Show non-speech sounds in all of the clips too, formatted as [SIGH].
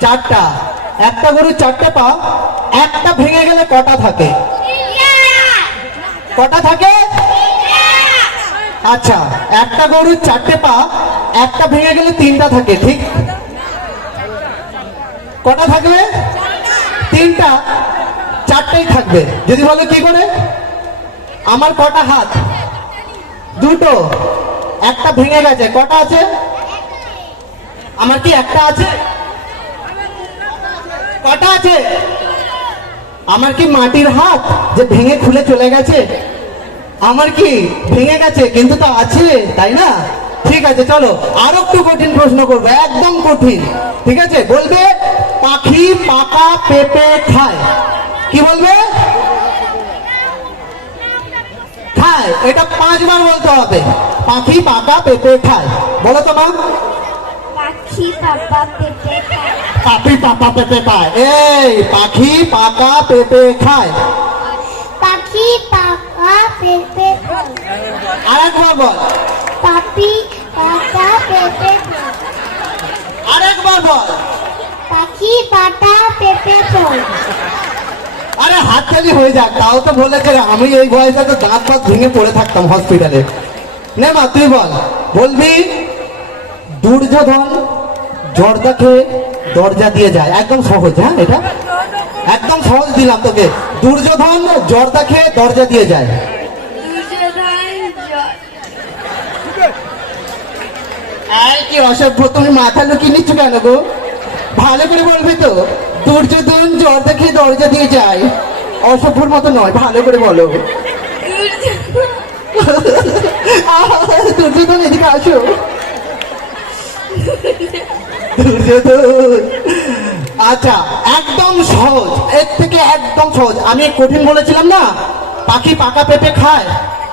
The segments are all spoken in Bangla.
চারটা। একটা গরুর চারটে পা, একটা ভেঙে গেলে কটা থাকে? কটা থাকে? আচ্ছা একটা গরুর চারটে পা, একটা ভেঙে গেলে তিনটা থাকে, ঠিক? কটা থাকবে? তিনটা। চারটেই থাকবে। যদি বলো কি করে? আমার কটা হাত। দুটো। একটা ভেঙে গেছে। কটা আছে? আমার কি একটা আছে? কটা আছে? আমার কি মাটির হাত যে ভেঙে খুলে চলে গেছে? আমার কি ভেঙে গেছে? কিন্তু তো আছে, তাই না? ঠিক আছে, চলো। আরও একটু কঠিন প্রশ্ন করব, একদম কঠিন। ঠিক আছে? বলবে, পাখি পাকা পেঁপে খায়। কি বলবে? খায়। এটা পাঁচবার বলতে হবে। পাখি পাকা পেঁপে খায়। বলো তো মা পাখি পাপা পেঁপে খায়। পাখি পাকা পেঁপে খায়। এই পাখি পাকা পেঁপে খায়। পাখি পাকা পেঁপে খায়। আরেকবার বল পাপি পাকা পেঁপে খায়। আরেকবার বল পাখি পাতা পেঁপে খায়। আরে হাততালি হয়ে যাক তাও তো বলেছে আমি এই বয়সে তো দাঁত ফাত ভেঙে পড়ে থাকতাম হসপিটালে নে মা তুই বল। বলবি? দুর্যোধন জর্দা খেয়ে দরজা দিয়ে যায়। একদম সহজ হ্যাঁ এটা? একদম সহজ দিলাম তোকে। দুর্যোধন জর্দা খেয়ে দরজা দিয়ে যায়। এই কি অসভ্য তুমি মাথা লুকিয়ে নিচ্ছ কেন গো? ভালো করে বলবি তো। দুর্যোধন জর্দা খেয়ে দরজা দিয়ে যায়। অসভ্যর মতো নয় ভালো করে বলো। দুর্যোধন এদিকে আসো। [LAUGHS] আচ্ছা একদম সহজ। এর থেকে একদম সহজ। আমি কঠিন বলেছিলাম না? পাখি পাকা পেঁপে খায়।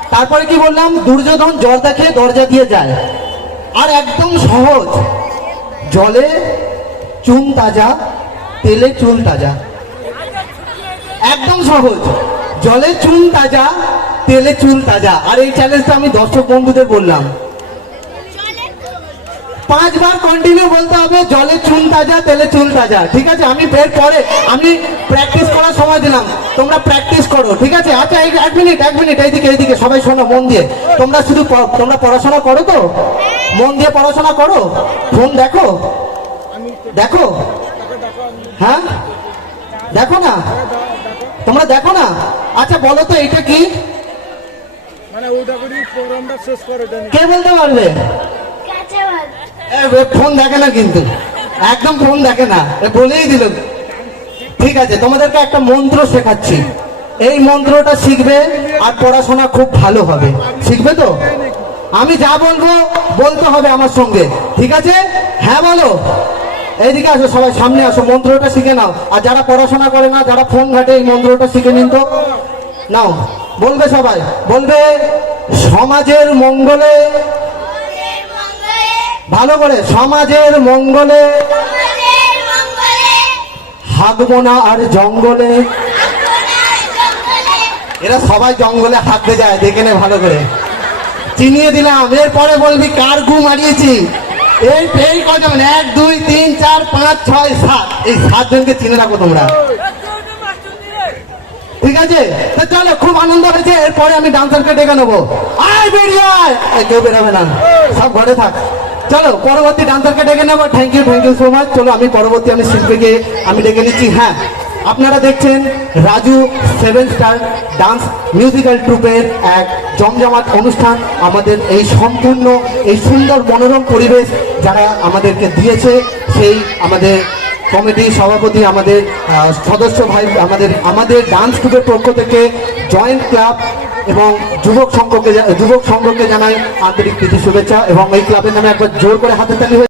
তারপরে কি বললাম? দুর্যোধন জর্দা খেয়ে দরজা দিয়ে যায়। আর একদম সহজ। জলে চুন তাজা, তেলে চুন তাজা। একদম সহজ। জলে চুন তাজা, তেলে চুন তাজা। আর এই চ্যালেঞ্জটা আমি দর্শক বন্ধুদের বললাম। পাঁচবার কন্টিনিউ বলতে হবে জলে চুন তাজা তেলে চুন তাজা ঠিক আছে? আমি বের পরে আমি প্র্যাকটিস করার সময় দিলাম। তোমরা প্র্যাকটিস করো ঠিক আছে? আচ্ছা এই এক মিনিট এক মিনিট এইদিকে এইদিকে সবাই শোনো মন দিয়ে। তোমরা শুধু তোমরা পড়াশোনা করো তো? মন দিয়ে পড়াশোনা করো? ফোন দেখো? দেখো? হ্যাঁ? দেখো না? তোমরা দেখো না? আচ্ছা বলো তো এটা কি? মানে করে দেন কে বলতে পারবে? ফোন দেখে না কিন্তু। একদম ফোন দেখে না। বলেই দিল। ঠিক আছে, তোমাদেরকে একটা মন্ত্র শেখাচ্ছি। এই মন্ত্রটা শিখবে আর পড়াশোনা খুব ভালো হবে। শিখবে তো? আমি যা বলব, বলতে হবে আমার সঙ্গে। ঠিক আছে? হ্যাঁ বলো। এইদিকে আসো সবাই, সামনে আসো। মন্ত্রটা শিখে নাও। আর যারা পড়াশোনা করে না, যারা ফোন ঘাটে, এই মন্ত্রটা শিখে নিন তো। নাও, বলবে সবাই। বলবে, সমাজের মঙ্গলে ভালো করে সমাজের মঙ্গলে হাগবো না আর জঙ্গলে। এরা সবাই জঙ্গলে হাঁটতে যায় দেখে নে ভালো করে। চিনিয়ে দিলাম এরপরে বলবি কার গু মারিয়েছি এই এই কজন? এক দুই তিন চার পাঁচ ছয় সাত। এই সাতজনকে চিনে রাখো তোমরা। ঠিক আছে? তো চলো খুব আনন্দ হয়েছে। এরপরে আমি ডান্সারকে ডেকে নেব। আয় বেরিয়ে আয়! কেউ বেরোবে না। সব ঘরে থাক। চলো, পরবর্তী ডান্সারকে ডেকে নেব। Thank you thank you so much চলো, আমি পরবর্তী আমি শিল্পীকে আমি ডেকে নিচ্ছি। হ্যাঁ আপনারা দেখছেন Raju seven star dance musical ট্রুপের এক জমজমাট অনুষ্ঠান। আমাদের এই সম্পূর্ণ, এই সুন্দর মনোরম পরিবেশ যারা আমাদেরকে দিয়েছে, সেই আমাদের কমিটি সভাপতি আমাদের সদস্য ভাই, আমাদের আমাদের ডান্স গ্রুপের পক্ষ থেকে জয়েন্ট ক্লাব এবং যুবক সংঘকে যুবক সংঘকে জানাই আন্তরিক প্রীতি শুভেচ্ছা এবং এই ক্লাবের নামে একবার জোর করে হাতে তালি